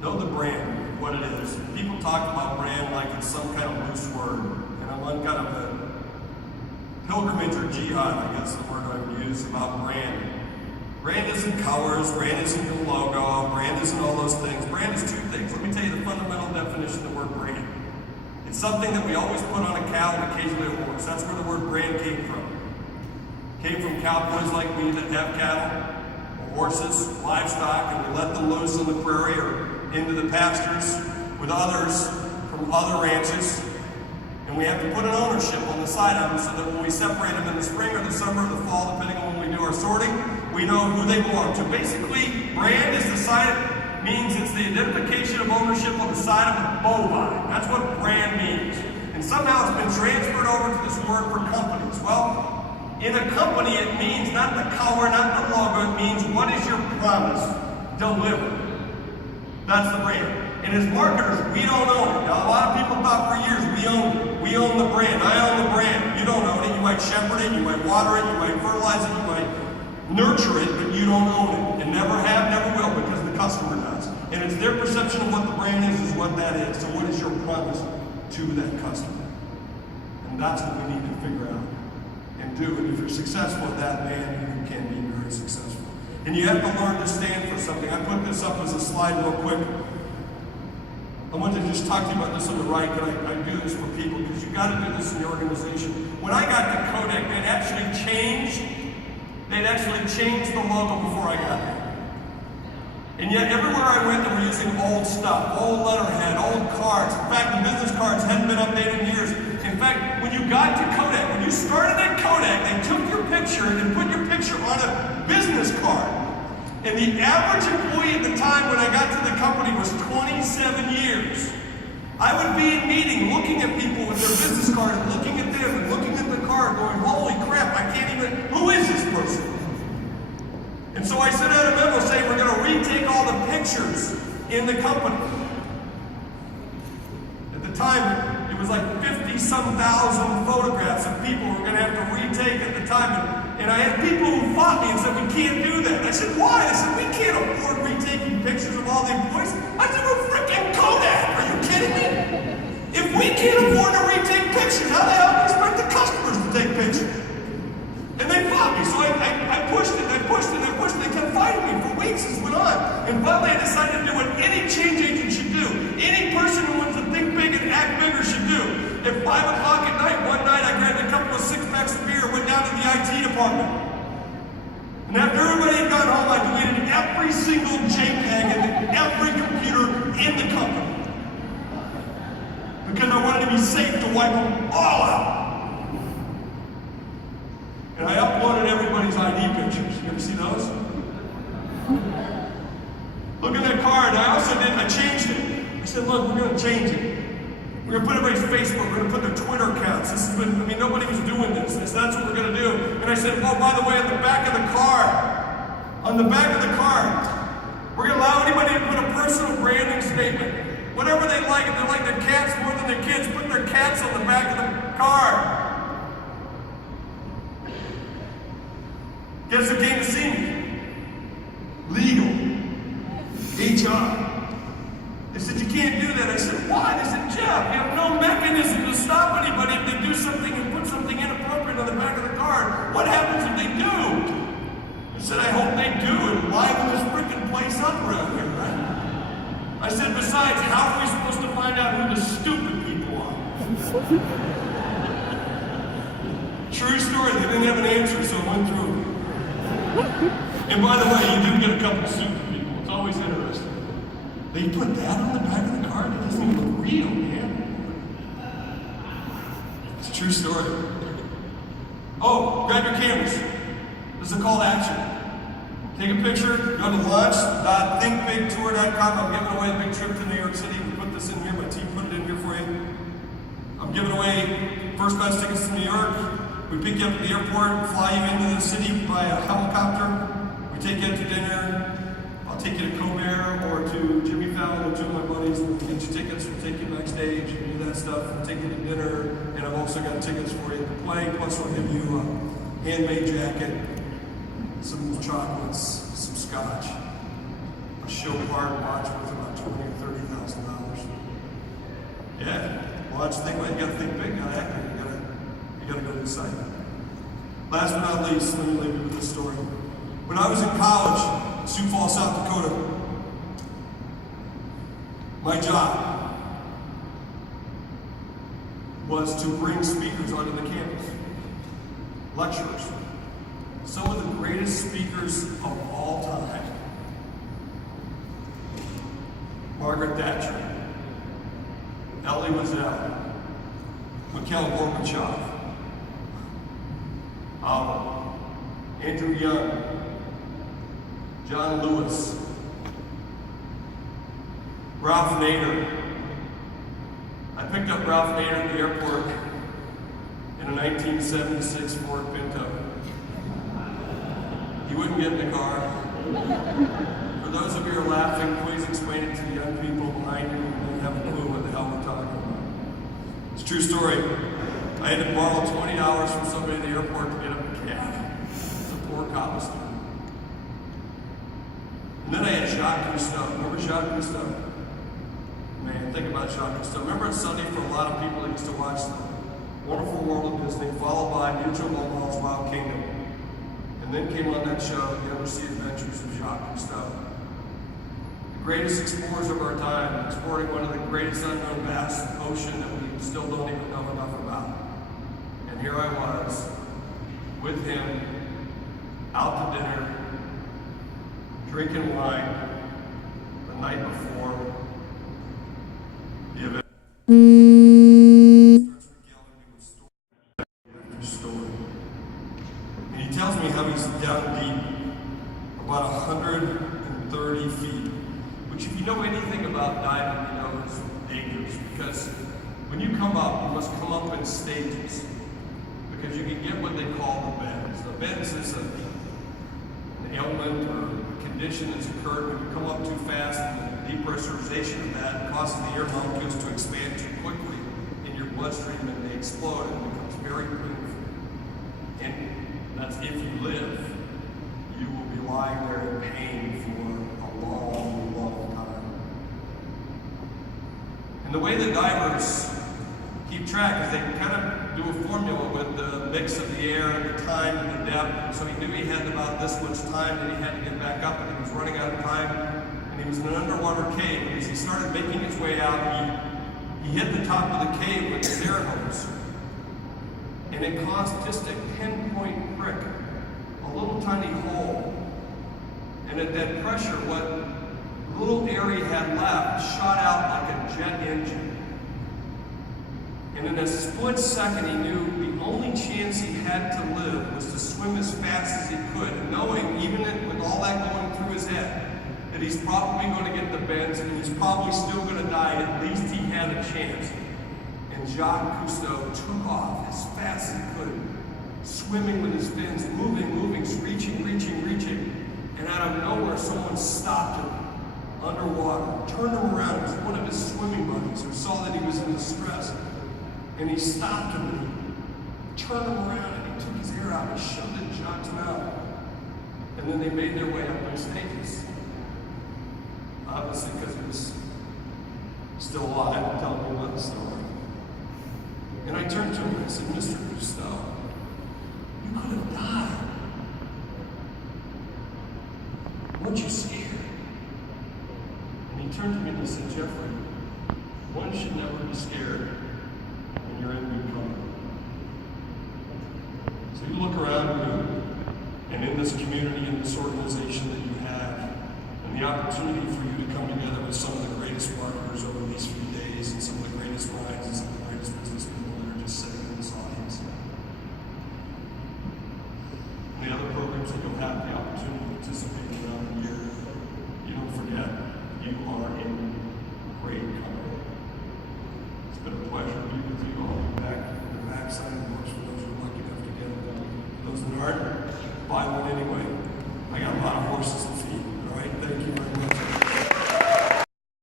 Know the brand, what it is. People talk about brand like it's some kind of loose word. And I'm on kind of a pilgrimage or jihad, I guess the word I would use about brand. Brand isn't colors, brand isn't the logo, brand isn't all those things. Brand is two things. Let me tell you the fundamental definition of the word brand. It's something that we always put on a cow and occasionally a horse. That's where the word brand came from. It came from cowboys like me that have cattle, horses, livestock, and we let them loose on the prairie or into the pastures with others from other ranches. And we have to put an ownership on the side of them so that when we separate them in the spring or the summer or the fall, depending on when we do our sorting, we know who they belong to. Basically, brand is the side, means it's the identification of ownership on the side of a bovine. That's what brand means. And somehow it's been transferred over to this word for companies. Well, in a company, it means not the color, not the logo. It means what is your promise? Deliver. That's the brand. And as marketers, we don't own it. Now, a lot of people thought for years we owned it. We own the brand. I own the brand. You don't own it. You might shepherd it. You might water it. You might fertilize it. You might nurture it, but you don't own it. And never have, never will, because the customer does. And it's their perception of what the brand is what that is. So what is your promise to that customer? And that's what we need to figure out and do. And if you're successful at that, man, you can be very successful. And you have to learn to stand for something. I put this up as a slide real quick. I want to just talk to you about this on the right, but I do this for people because you've got to do this in your organization. When I got to Kodak, they'd actually changed the logo before I got there. And yet everywhere I went, they were using old stuff, old letterhead, old cards. In fact, the business cards hadn't been updated in years. In fact, when you got to Kodak, when you started at Kodak, they took your picture and put your picture on a business card. And the average employee at the time when I got to the company was 27 years. I would be in meeting looking at people with their business card and looking at them and looking at the card going, holy crap, I can't even, who is this person? And so I sent out a memo saying we're going to retake all the pictures in the company. At the time, it was like 50-some thousand photographs of people we're going to have to retake at the time. And I had people who fought me and said, we can't do that. I said, why? They said, we can't afford retaking pictures of all the employees. I said, we're freaking Kodak. Are you kidding me? If we can't afford to retake pictures, how the hell do we expect the customers to take pictures? And they fought me. So I pushed it, I pushed it, I pushed it. They kept fighting me for weeks as it went on. And finally I decided to do what any change agent should do. Any person who wants to think big and act bigger should do. At 5 o'clock at night, one night, I grabbed a couple of 6-packs of beer, went down to the IT department. And after everybody had gone home, I deleted every single JPEG and every computer in the company. Because I wanted to be safe to wipe them all out. And I uploaded everybody's ID pictures. You ever see those? Look at that card. I also did, I changed it. I said, look, we're going to change it. We're going to put everybody's Facebook, we're going to put their Twitter accounts. This has been, I mean, nobody was doing this. I said, that's what we're going to do. And I said, oh, by the way, on the back of the card, we're going to allow anybody to put a personal branding statement. Whatever they like, if they like their cats more than their kids, put their cats on the back of the card. Guess who came to see me? Legal. HR. They said, you can't do that. I said, why? They said, Jeff, you have no mechanism to stop anybody if they do something and put something inappropriate on the back of the card. What happens if they do? I said, I hope they do and liven this freaking place up around here, right? I said, besides, how are we supposed to find out who the stupid people are? True story, they didn't have an answer, so I went through it. And by the way, you do get a couple of stupid people. It's always interesting. They put that on the back of the card? It doesn't even look real, man. It's a true story. Oh, grab your cameras. This is a call to action. Take a picture, go to launch.thinkbigtour.com. I'm giving away a big trip to New York City. We put this in here, my team put it in here for you. I'm giving away first class tickets to New York. We pick you up at the airport, fly you into the city by a helicopter. We take you out to dinner. I'll take you to Colbert or to Jimmy Fallon or two of my buddies. We'll get you tickets. We'll take you backstage and do that stuff. We'll take you to dinner. And I've also got tickets for you to play. Plus, we'll give you a handmade jacket, some chocolates, some scotch. a show part watch worth about $20,000 or $30,000. Yeah, watch, think about it. You gotta think big, you gotta act big, you gotta go to the site. Last but not least, let me leave you with this story. When I was in college, Sioux Falls, South Dakota, my job was to bring speakers onto the campus, lecturers, some of the greatest speakers of all time. Margaret Thatcher, Elie Wiesel, Mikhail Gorbachev, Andrew Young, John Lewis, Ralph Nader. I picked up Ralph Nader at the airport in a 1976 Ford Pinto. He wouldn't get in the car. For those of you who are laughing, please explain it to the young people behind you who don't have a clue what the hell we're talking about. It's a true story. I had to borrow $20 from somebody at the airport to get up a cab. It's a poor college student. And then I had Jacques Cousteau. Remember Jacques Cousteau? Man, think about Jacques Cousteau. Remember on Sunday for a lot of people that used to watch The Wonderful World of Disney, followed by Mutual Omaha's Wild Kingdom. And then came on that show, The Undersea Adventures of Jacques Cousteau. The greatest explorers of our time, exploring one of the greatest unknown vast ocean that we still don't even know enough about. And here I was, with him, out to dinner, drinking wine the night before the event. Starts regaling me with story after story. And he tells me how he's down deep, about 130 feet, which if you know anything about diving, you know is dangerous, because when you come up, you must come up in stages, because you can get what they call the bends. The bends is an ailment or condition that's occurred when you come up too fast, and the depressurization of that causes the air molecules to expand too quickly in your bloodstream, and they explode, and it becomes very painful. And that's if you live. You will be lying there in pain for a long, long time. And the way the divers keep track is they kind of do a formula with the mix of the air and the time and the depth. So he knew he had about this much time that he had to get back up, and he was running out of time, and he was in an underwater cave. And as he started making his way out, he hit the top of the cave with his air hose, and it caused just a pinpoint prick, a little tiny hole. And at that pressure, what little air he had left shot out like a jet engine. And in a split second, he knew the only chance he had to live was to swim as fast as he could, knowing, even with all that going through his head, that he's probably going to get the bends and he's probably still going to die. At least he had a chance. And Jacques Cousteau took off as fast as he could, swimming with his fins, moving, reaching. And out of nowhere, someone stopped him underwater, turned him around. It was one of his swimming buddies who saw that he was in distress. And he stopped him, and he turned him around, and he took his ear out and shoved it in Jacques' mouth. And then they made their way up in stages. Obviously, because he was still alive, telling me about the story. And I turned to him and I said, Mr. Cousteau, you could have died. Weren't you scared? And he turned to me and he said, Jeffrey, one should never be scared when you're in good company. So you look around you, and in this community, in this organization that you have, and the opportunity for you to come together with some of the greatest marketers over these few days, and some of the greatest minds, and some of the greatest business people that are just sitting in this audience. And the other programs that you'll have the opportunity to participate in throughout the year, you don't forget, you are in great company. It's been a pleasure to be with you all. Back on the backside, of course, for those who are lucky enough to get it. Those that aren't, buy one anyway. I got a lot of horses